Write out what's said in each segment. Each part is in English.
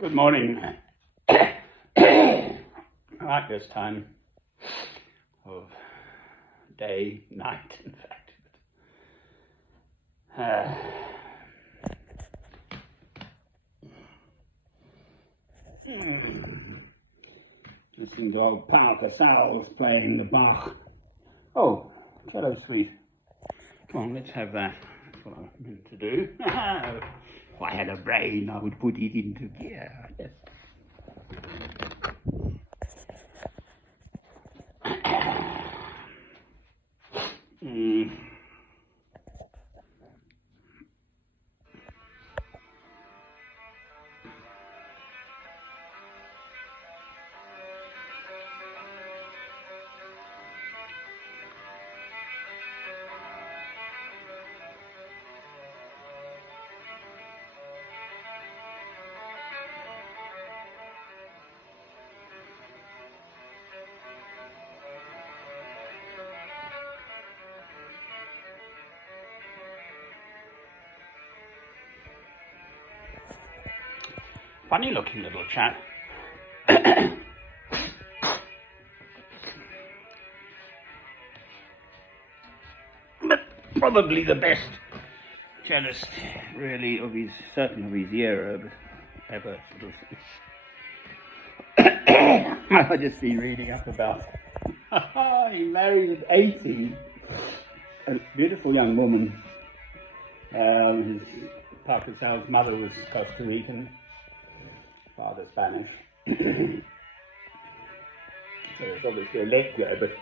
Good morning. I like this time of day, night, in fact. Listening to old Pau Casals playing the Bach. Oh, cello suite. Come on, let's have that. That's what I meant to do. If I had a brain, I would put it into gear. Yes. Funny looking little chap. But probably the best cellist, really, certainly of his era, but ever sort of. I just been reading up about. He married at 80, a beautiful young woman. Pau Casals' mother was Costa Rican, father Spanish. So there's obviously a link there, but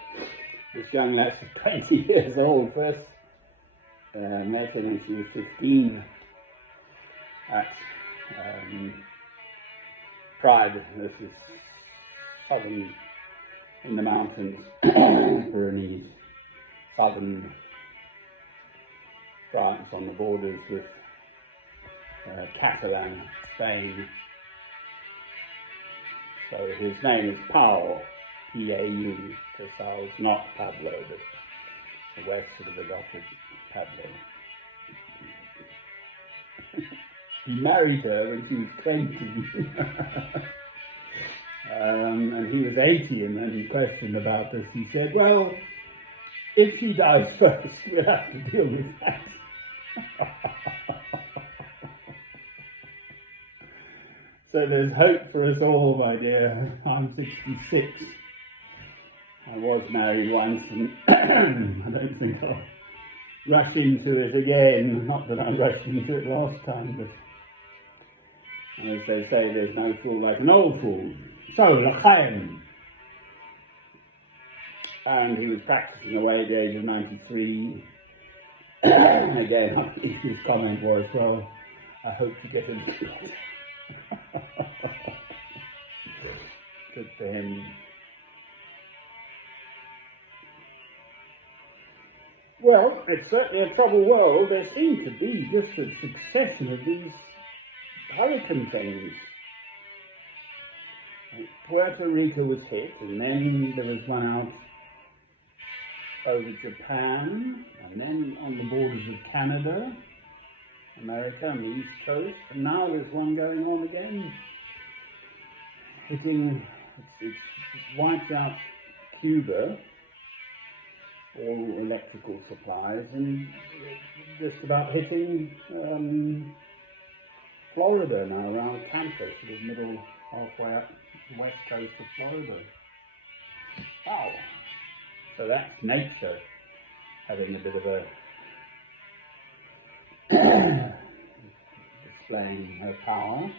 this young lass is 20 years old. First met her when she was 15 at Pride, this is southern in the mountains, Pyrenees, southern France on the borders with Catalan, Spain. So his name is Pau, P-A-U, Casals, not Pablo, but the West sort of adopted Pablo. He married her when she was 20. And he was 80, and then he questioned about this. He said, well, if she dies first, we'll have to deal with that. So there's hope for us all, my dear. I'm 66. I was married once, and I don't think I'll rush into it again. Not that I rushed into it last time, but as they say, there's no fool like an old fool. So, L'chaim. And he was practicing away at the age of 93. Again, his comment was, well, I hope to get him killed. Good for him. Well, it's certainly a troubled world. There seems to be just a succession of these hurricane things. Puerto Rico was hit, and then there was one out over Japan, and then on the borders of Canada, America, on the East Coast, and now there's one going on again, hitting, it's wiped out Cuba, all electrical supplies, and just about hitting Florida now, around Tampa, sort of middle, halfway up the west coast of Florida. Wow. So that's nature having a bit of a displaying her power.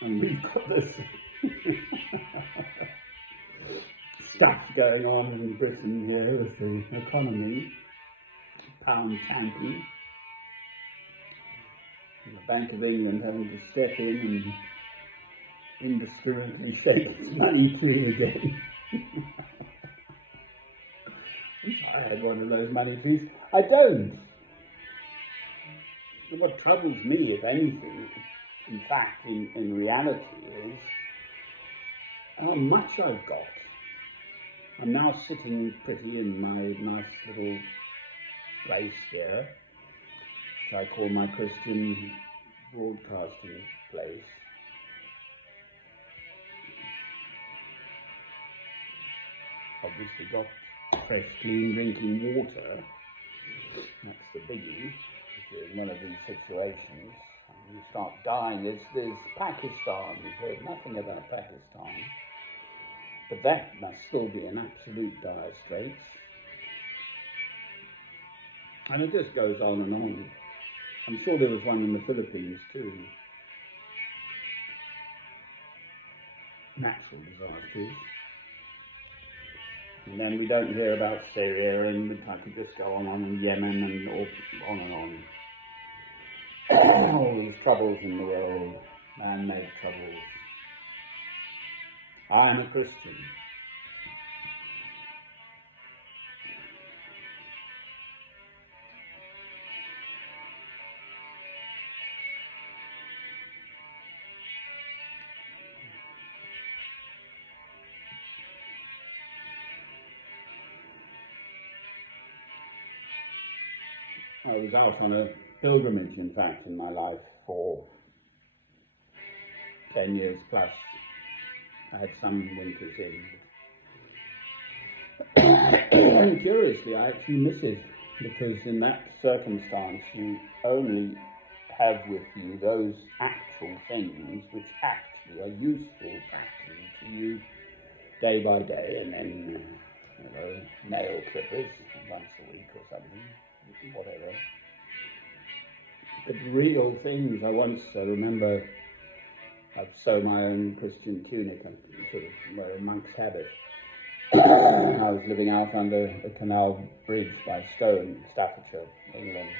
And we've got this stuff going on in Britain here with the economy, pound tanking, and the Bank of England having to step in and indiscriminately shake its money tree again. I had one of those money trees. I don't. What troubles me, if anything, in fact, in reality, is how much I've got. I'm now sitting pretty in my nice little place here, which I call my Christian broadcasting place. Obviously got fresh, clean drinking water. That's the biggie. If you're in one of these situations, and you start dying. There's Pakistan. We've heard nothing about Pakistan. But that must still be in absolute dire straits. And it just goes on and on. I'm sure there was one in the Philippines too. Natural disasters. And then we don't hear about Syria, and I could just go on and Yemen and on and on. All these troubles in the world, man-made troubles. I'm a Christian. I was out on a pilgrimage, in fact, in my life for 10 years plus. I had some winters in. And curiously, I actually miss it, because in that circumstance, you only have with you those actual things which actually are useful practically to you day by day, and then, nail clippers once a week or something. Whatever. But real things. I remember I'd sew my own Christian tunic and sort of wear a monk's habit. I was living out under the canal bridge by Stone, Staffordshire, England.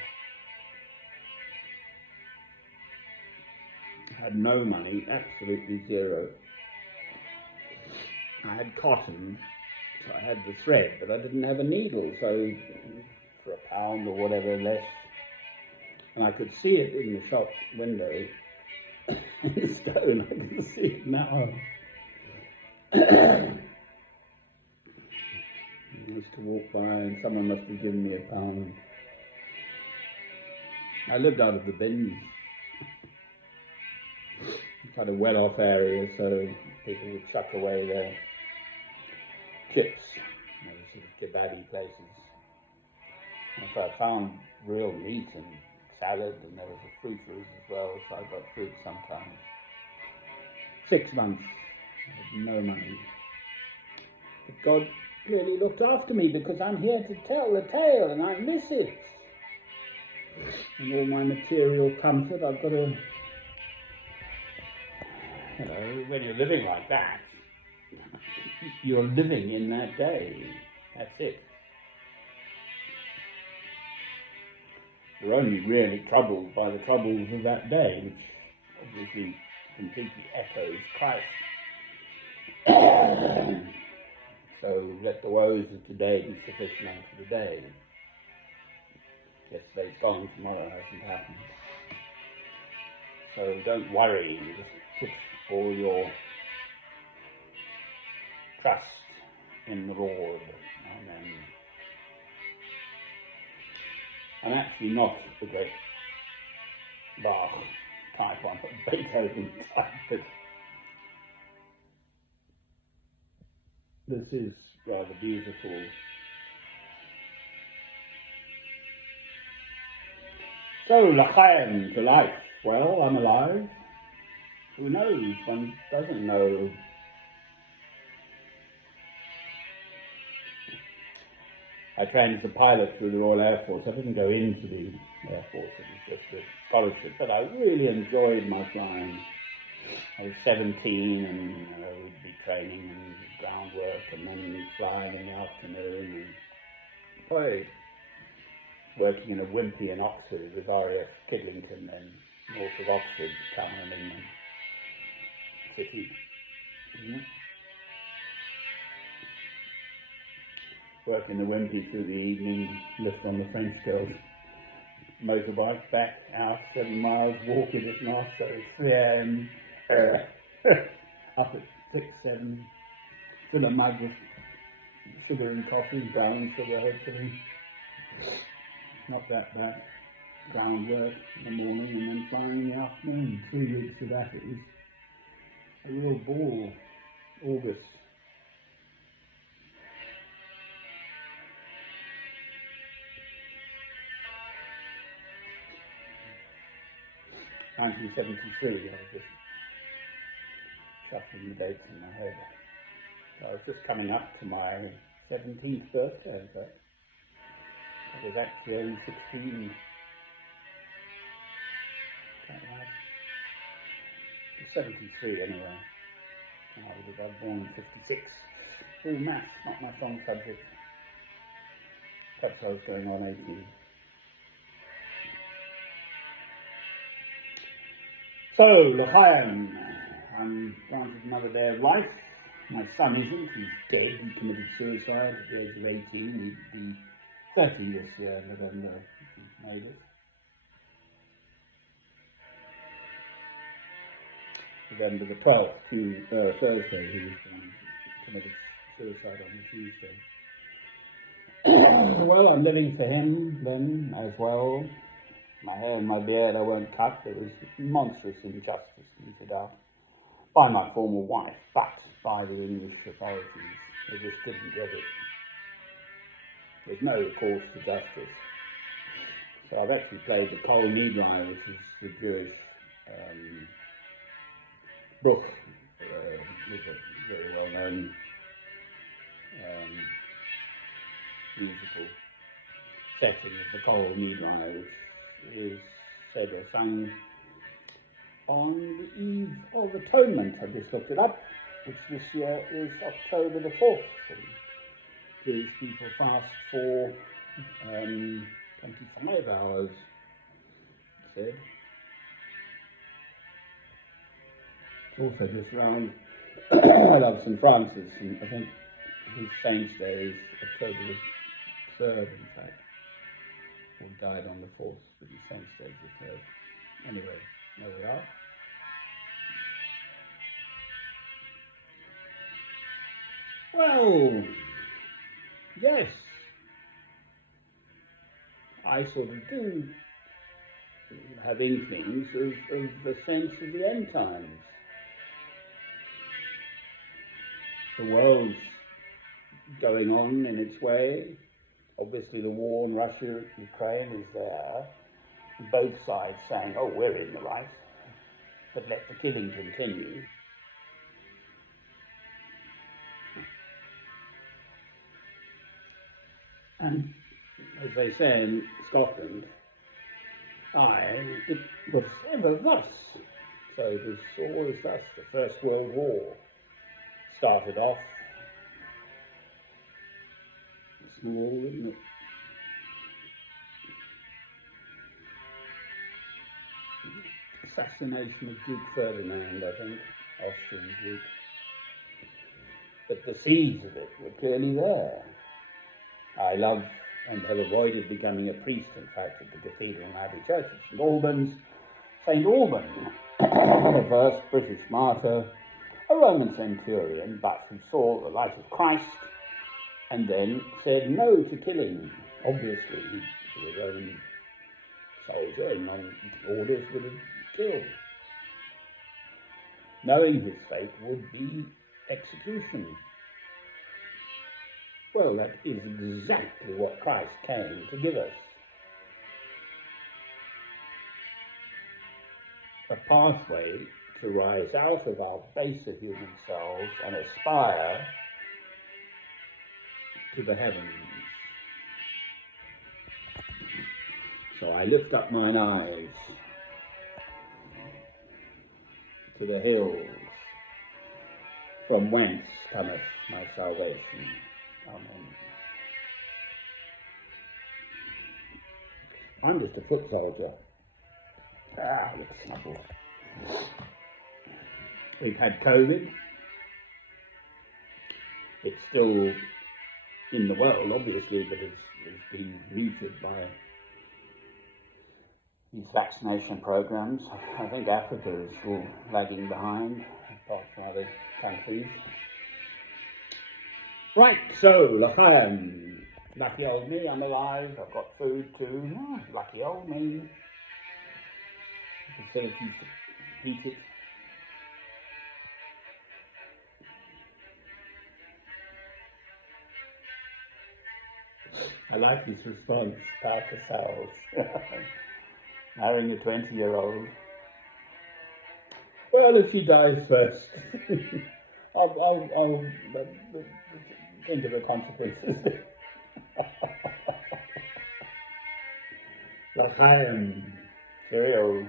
I had no money, absolutely zero. I had cotton, so I had the thread, but I didn't have a needle, so for £1 or whatever less, and I could see it in the shop window. In Stone, I can see it now. I used to walk by, and someone must have given me £1. I lived out of the bins. It's had a well-off area, so people would chuck away their chips, sort of kebabby places. And so I found real meat and salad, and there was a fruiterer's as well, so I got fruit sometimes. 6 months, I had no money. But God really looked after me, because I'm here to tell the tale, and I miss it. And all my material comfort, I've got to, when you're living like that, you're living in that day. That's it. We're only really troubled by the troubles of that day, which obviously completely echoes Christ. So let the woes of today be sufficient unto the day. Yesterday's gone, tomorrow hasn't happened. So don't worry, just put all your trust in the Lord. Amen. I'm actually not a great Bach type one, but Beethoven type, but this is rather beautiful. So, l'chaim, to life. Well, I'm alive. Who knows? One doesn't know. I trained as a pilot through the Royal Air Force. I didn't go into the Air Force, it was just a scholarship, but I really enjoyed my flying. I was 17 and we'd be training and groundwork and then flying in the afternoon and working in a Wimpy in Oxford with RAF Kidlington, then north of Oxford, town in England, city. Work in the Wimpy through the evening, lift on the French girls, motorbike back out 7 miles, walking if not, so it's 3 a.m. Up at 6, 7, fill a mug with sugar and coffee, brown sugar hopefully, not that bad. groundwork in the morning and then flying in the afternoon. 3 weeks of that, it was a real ball. August 1973, I was just shuffling the dates in my head. I was just coming up to my 17th birthday, in fact. I was actually only 16. Quite right. 73 anyway. I was about born in 56. Ooh, maths, not my strong subject. Perhaps I was going on 18. So, L'chaim, I'm granted another day of life. My son isn't, he's dead. He committed suicide at the age of 18. He'd be 30 this year, November, if he made it. November the 12th, Thursday, he committed suicide on the Tuesday. Well, I'm living for him then as well. My hair and my beard I won't cut. There was monstrous injustice meted out by my former wife, but by the English authorities. They just didn't get it. There's no recourse to justice. So I've actually played the Kol Nidre, which is the Jewish Bruch, with a very well-known musical setting of the Kol Nidre, which is said or sung on the eve of Atonement. I just looked it up, which this year is October the 4th. And Jewish people fast for 25 hours, it said. It's also just around I love St. Francis, and I think his saint's day is October the 3rd, in fact. Or died on the 4th, but his saint's day is the 3rd. Anyway, there we are. Well, yes, I sort of do have inklings of the sense of the end times. The world's going on in its way. Obviously the war in Russia, Ukraine is there. Both sides saying, oh, we're in the right, but let the killing continue. And as they say in Scotland, it was ever thus. So it was always thus. The First World War started off small, didn't it? Assassination of Duke Ferdinand, I think, Austrian Duke. But the seeds of it were clearly there. I love and have avoided becoming a priest, in fact, at the Cathedral and Abbey Church of St. Albans. St. Alban, the first British martyr, a Roman centurion, but who saw the light of Christ and then said no to killing. Obviously, he was a Roman soldier and on orders would have killed. Knowing his fate would be execution. Well, that is exactly what Christ came to give us. A pathway to rise out of our baser human selves and aspire to the heavens. So I lift up mine eyes to the hills, from whence cometh my salvation. Amen. I'm just a foot soldier. Let's snuggle. We've had COVID. It's still in the world, obviously, but it's been muted by these vaccination programs. I think Africa is still lagging behind, apart from other countries. Right, so L'chaim, Lucky old me, I'm alive, I've got food too. Oh, lucky old me. Facilities to heat it. I like his response, Parker Sowles. Marrying a 20-year-old. Well, if she dies first, I'll think of the consequences. L'chaim, very old.